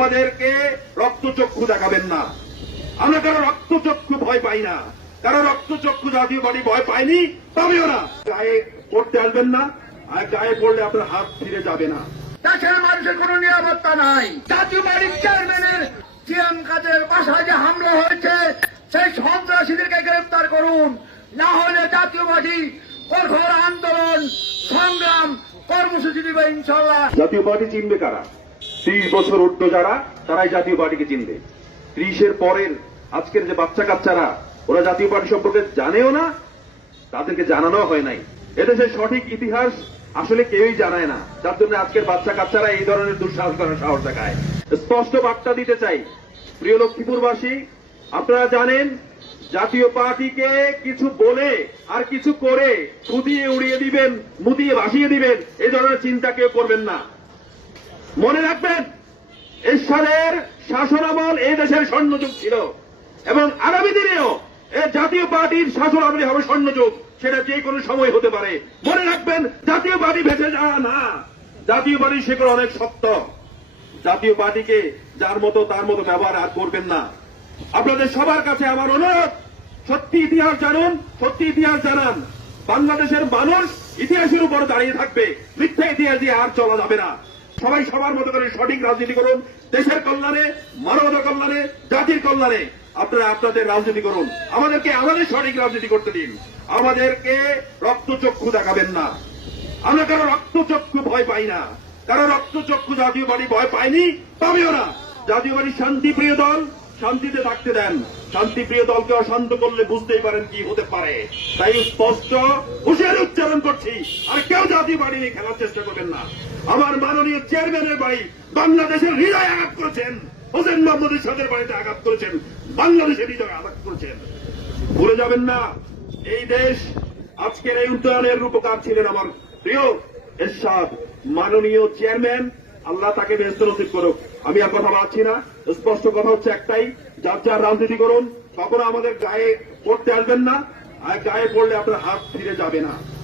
আমাদেরকে রক্তচক্ষু দেখাবেন না। আমরা কারও রক্তচক্ষু ভয় পাই না। কারও রক্তচক্ষু জাতীয় বাড়ি ভয় পাইনি পাবেও না। গায়ে পড়তে আসবেন না আর গায়ে পড়লে আপনার হাত ফিরে যাবে না। দেশের মানুষের কোনো নিরাপত্তা নাই। জাতীয় বাড়ির চেয়ারম্যানের জিএম কাজের বাসায় যে হামলা হয়েছে সেই সন্ত্রাসীদেরকে গ্রেফতার করুন। না হলে জাতীয় পার্টি কঠোর আন্দোলন সংগ্রাম কর্মসূচি দিবে ইনশাল্লাহ জাতীয় পার্টি চিনবে কারা? ত্রিশ বছর উঠতো যারা, তারাই জাতীয় পার্টিকে চিনবে। ত্রিশের পরের আজকের যে বাচ্চা কাচ্চারা, ওরা জাতীয় পার্টি সম্পর্কে জানেও না, তাদেরকে জানানো হয় নাই। এদেশের সঠিক ইতিহাস আসলে কেউই জানায় না। যার জন্য আজকের বাচ্চা কাচ্চারা এই ধরনের দুঃসাহস করার সাহস দেখায়। স্পষ্ট বার্তা দিতে চাই, প্রিয় লক্ষ্মীপুরবাসী, আপনারা জানেন, জাতীয় পার্টিকে কিছু বলে আর কিছু করে ফুদিয়ে উড়িয়ে দিবেন, মুদিয়ে ভাসিয়ে দিবেন এই ধরনের চিন্তা কেউ করবেন না। মনে রাখবেন এরশাদের শাসনামল এই দেশের স্বর্ণযুগ ছিল। এবং আগামী দিনেও এ জাতীয় পার্টির শাসন আমলে হবে স্বর্ণযুগ, সেটা যে কোনো সময় হতে পারে। মনে রাখবেন, জাতীয় পার্টি ভেসে যাওয়া না। জাতীয় পার্টির শেকড় অনেক শক্ত। জাতীয় পার্টিকে যার মতো, তার মতো ব্যবহার আর করবেন না। আপনাদের সবার কাছে আমার অনুরোধ, সত্যি ইতিহাস জানুন, সত্যি ইতিহাস জানান। বাংলাদেশের মানুষ ইতিহাসের উপর দাঁড়িয়ে থাকবে। মিথ্যা ইতিহাস দিয়ে আর চলা যাবে না। সবাই সবার মতো করে সঠিক রাজনীতি করুন। দেশের কল্যাণে, মানবতা কল্যাণে, জাতির কল্যাণে আপনারা আপনাদের রাজনীতি করুন। আমাদেরকে আমাদের সঠিক রাজনীতি করতে দিন। আমাদেরকে রক্তচক্ষু দেখাবেন না। আমরা কারও রক্তচক্ষু ভয় পাই না। কারও রক্তচক্ষু জাতীয় বাড়ি ভয় পাইনি, পাবেও না। জাতীয় বাড়ি শান্তিপ্রিয় দল শান্তিতে থাকতে দেন। শান্তিপ্রিয় দলকে অশান্ত করলে বুঝতেই পারেন কি হতে পারে। তাই স্পষ্ট হুঁশিয়ারি উচ্চারণ করছি। আর কেউ জাতীয় বাড়ি নিয়ে খেলার চেষ্টা করবেন না। আমার মাননীয় চেয়ারম্যানের বাড়ি বাংলাদেশের হৃদয়ে আঘাত করেছেন। হোসেন মোহাম্মদ ইসহাদের বাড়িতে আঘাত করেছেন। বাংলাদেশের হৃদয়ে আঘাত করেছেন। ভুলে যাবেন না, এই দেশ আজকের এই উন্নয়নের রূপকার ছিলেন আমার প্রিয় এরশাদ। মাননীয় চেয়ারম্যান আল্লাহ তাকে ব্যস্ত নসিব করুক। আমি আর কথা ভাবছি না। স্পষ্ট কথা হচ্ছে একটাই, যার যার রাজনীতি করুন, সকলে আমাদের গায়ে পড়তে আসবেন না, আর গায়ে পড়লে আপনার হাত ফিরে যাবে না।